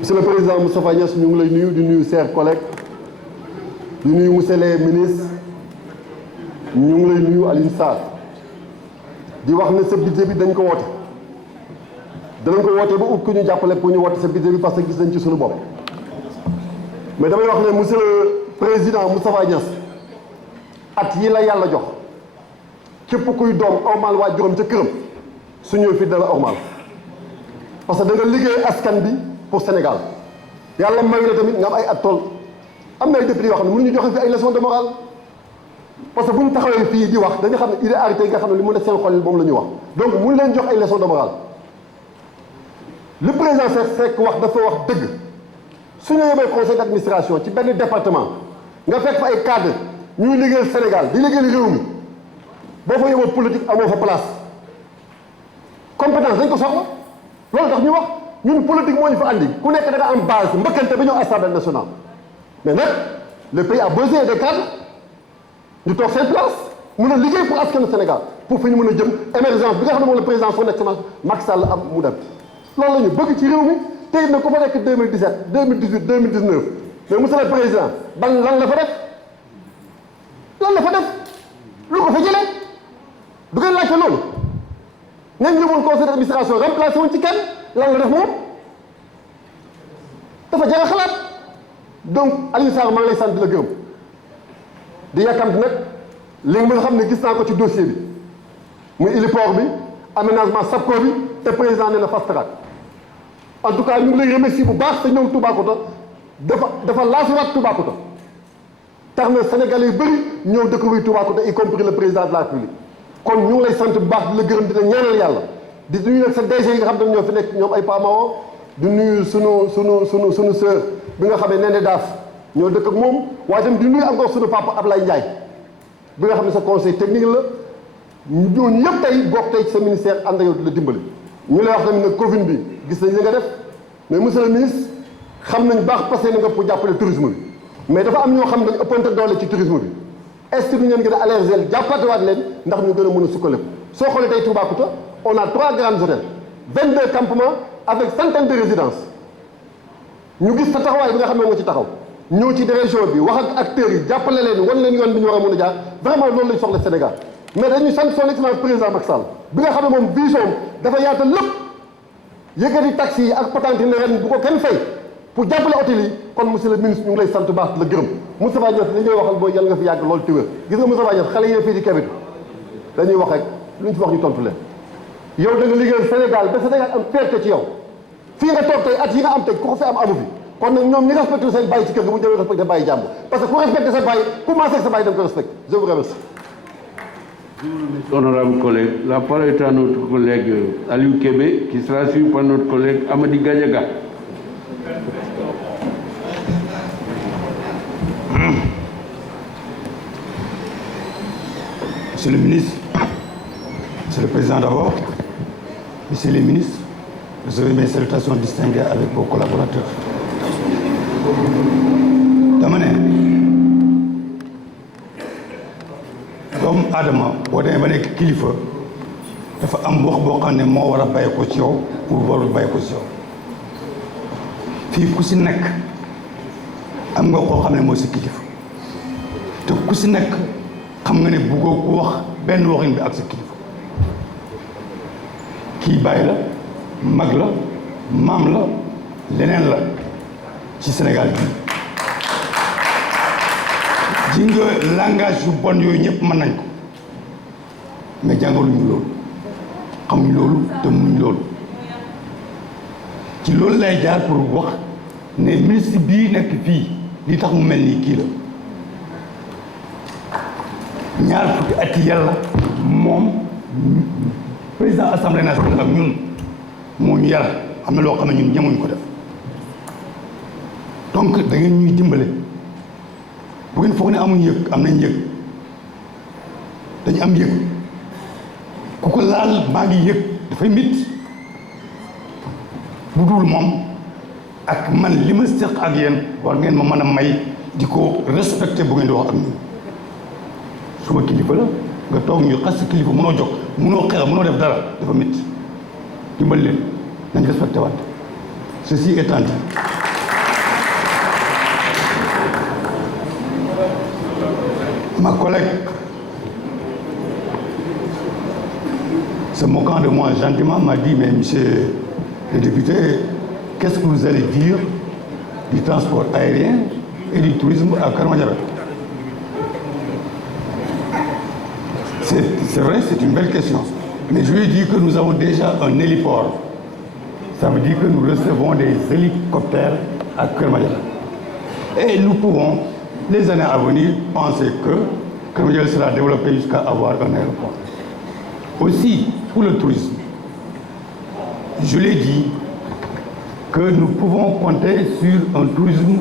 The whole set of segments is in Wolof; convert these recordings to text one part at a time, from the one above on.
Monsieur le Président Moustapha Niasse ñu ngi lay nuyu di nuyu chers collègues di nuyu monsieur les ministres ñu ngi lay nuyu Alioune Sarr di wax ne sa budget bi dañ ko woote danañ ko woote ba ut ku ñu jàppale pour ñu woote sa budget bi parce que gis nañ ci suñu bopp mais damay wax ne monsieur le président Moustapha Niasse at yi la yàlla jox képp kuy doom ormal waa juróom ca këram su ñëw fi dala ormal parce que da nga liggéey askan bi pour Sénégal yàlla may na tamit nga am ay at tool am na ay député yoo xam ne mënuñu joxe fi ay leçons de morale parce que bu ñu taxawee fii di wax dañu xam ne idée arrêté nga xam ne li mu ne seen xol moom la ñuy wax donc mënu leen jox ay leçons de morale le président Seck wax dafa wax dëgg su ñu yóbbee conseil d'administration ci benn département nga fekk fa ay cadre ñuy liggéeyal Sénégal di liggéeyal réew mi boo fa yóbboo politique amoo fa place compétence dañ ko soxla loolu tax ñu wax ñun politique moo ñu fa andi ku nekk da nga am base mbëkkante ba ñëw assemblée nationale mais nag le pays a besoin de cadres ñu toog seen place mën a liggéey pour askanu Sénégal pour fi ñu mën a jëm émergence bi nga xam ne moom le président son excellence Macky Sall am mu dem loolu la ñu bëgg ci réew mi tey nag ku fa nekk 2017 2018 2019 mais monsieur le président lan la fa def lu ko fa jëlee du ngeen laajte loolu ngeen ñëwoon conseil d'administration remplacé wuñ ci kenn lan la def moom dafa jar a xalaat donc Alioune Sarr maa ngi lay sant di la gërëm di yàkkamti nag léegi nga xam ne gis naa ko ci dossier bi muy héliport bi aménagement SAPCO bi te président nee na fast track en tout cas ñu ngi lay remercier bu baax te ñëw Toubacouta dafa laasuwaat Toubacouta tax na Sénégalais yu bëri ñëw découvrir Toubacouta y compris le président de la République kon ñu ngi lay sant bu baax di la gërëm dina ñaanal yàlla di nuyu nag sa DG yi nga xam ne ñoo fi nekk ñoom ay pamao di nuyu sunu sœur bi nga xam ne Néné Daaf ñoo dëkk ak moom waaye tam di nuyu encore sunu papa Ablaye Ndiaye bi nga xam ne sa conseil technique la ñooñu yëpp tey bokk tey ci sa ministère ànd ak yow di la dimbali ñu lay wax tamit nag Covid bi gis nañ li nga def mais monsieur le ministre xam nañ baax passé na nga pour jàppale tourisme bi mais dafa am ñoo xam ne dañu ëppante doole ci tourisme bi est-ce que du ngeen gën a allergel jàppatuwaat leen ndax ñu gën a mën a sukkaleku soo xoolee tey Toubacouta on a 3 grands hôtels 22 campements avec centaines de résidences ñu gis sa taxawaay bi nga xam ne moo ci taxaw ñëw ci région bi wax ak acteurs yi jàppale leen wan leen yoon bi ñu war a mën a jaar vraiment loolu lañ soxla Sénégal mais dañuy sant son excellence président Macky Sall bi nga xam ne moom vision dafa yaatal lépp yëkkati taxi yi ak patente ne ren bu ko kenn fay pour jàppale hôtel yi kon monsieur le ministre ñu ngi lay sant bu baax la gërëm Moustapha Niasse li ngay waxal booy yàlla nga fi yàgg loolu téwér gis nga Moustapha Niasse xale yi fii ci Kébitu dañuy wax rek lu ñu fi wax ñu tontu leen yow da nga liggéeyal Sénégal ba Sénégal am fierté ci yow fii nga toog tey at yi nga am tey ku ko fi am amu fi kon nag ñoom ñi respecté seen bàyyi ci kër gi bu ñu demee respecté bàyyi jàmm parce que ku respecté sa bàyyi commencé ak sa bàyyi da nga ko respecté je vous remercie. Honorable collègue, la parole est à notre collègue Aliou Kébé qui sera suivi par notre collègue Amady Gadiaga. Monsieur le ministre, Monsieur le Président d'abord, Messieurs les ministres, recevez mes salutations distinguées avec vos collaborateurs. dama ne doomu aadama boo demee ba nekk kilifa dafa am wax boo xam ne moo war a bàyyi ko ci yow pour warul bàyyi ko ci yow fii ku si nekk am nga koo xam ne mooy sa kilifa te ku si nekk xam nga ne buggoo ku wax benn waxin bi ak sa kilifa kii bàyyi la mag la maam la leneen la ci Sénégal bi ji nga langage yu bon yooyu ñëpp mën nañ ko mais jàngaluñu loolu xamuñ loolu te muñ loolu ci loolu lay jaar pour wax ne ministre bii nekk fii li tax mu mel nii kii la ñaar fukki at yàlla moom président assemblée nationale ak ñun moo ñu yar am na loo xam ne ñun ñemuñ ko def donc da ngeen ñuy dimbale bu ngeen foog ne amuñ yëg am nañ yëg dañu am yëg ku ko laal maa ngi yëg dafay mit bu dul moom ak man li ma seq ak yéen war ngeen ma mën a may di ko respecté bu ngeen di wax ak ñun suma kilifa la nga toog ñu xas kilifa mënoo jóg mënoo xeex mënoo def dara dafa mit dimbal leen nañ respecté waat. Ceci étant dit, ma collègue, se moquant de moi gentiment, m'a dit, mais monsieur le député, qu'est-ce que vous allez dire du transport aérien et du tourisme à Keur Madiabel? C'est vrai, c'est une belle question. Mais je lui ai dit que nous avons déjà un héliport. Ça veut dire que nous recevons des hélicoptères à Keur Madiabel. Et nous pouvons, les années à venir, penser que Keur Madiabel sera développé jusqu'à avoir un aéroport. Aussi, pour le tourisme, je l'ai dit que nous pouvons compter sur un tourisme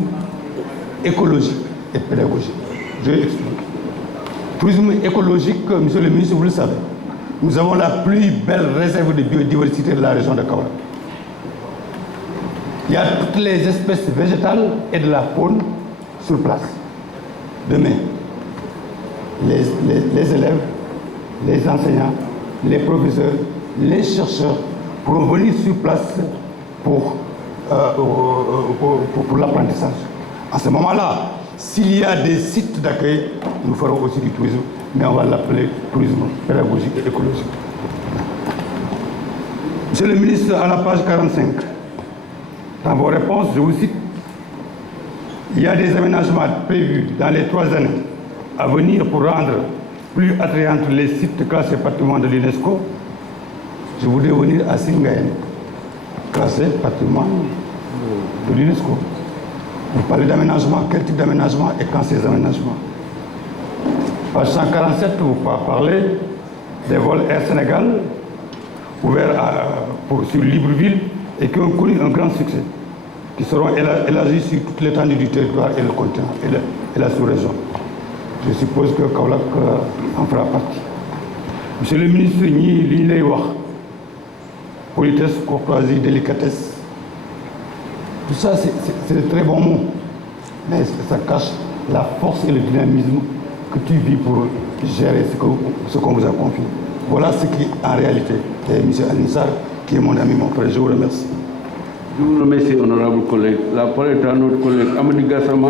écologique et pédagogique. Je vais expliquer. Tourisme écologique, monsieur le ministre, vous le savez, nous avons la plus belle réserve de biodiversité de la région de Kaolack. Il y a toutes les espèces végétales et de la faune sur place. Demain, les élèves, les enseignants, les professeurs, les chercheurs pourront venir sur place pour l'apprentissage. À ce moment-là, s'il y a des sites d'accueil, nous ferons aussi du tourisme, mais on va l'appeler tourisme pédagogique et écologique. Monsieur le ministre, à la page 45, dans vos réponses, je vous cite, il y a des aménagements prévus dans les 3 années à venir pour rendre plus attrayantes les sites classés patrimoine de l'UNESCO. Je voudrais venir à Singayen, classé patrimoine de l'UNESCO. Vous parlez d'aménagement, quel type d'aménagement et quand ces aménagements? Page 147, vous parlez des vols Air Sénégal ouverts sur Libreville et qui ont connu un grand succès, qui seront élargis sur toute l'étendue du territoire et le continent et la sous-région. Je suppose que Kaolack en fera partie. Monsieur le ministre, ñii li ñu lay wax politesse, courtoisie, délicatesse, tout ça c'est de très bons mots, mais ça cache la force et le dynamisme que tu vis pour gérer ce qu'on vous a confié. Voilà ce qui en réalité est M. Al-Nissar, qui est mon ami, mon frère. Je vous remercie. Je vous remercie, honorable collègue. La parole est à notre collègue Amady Gassama.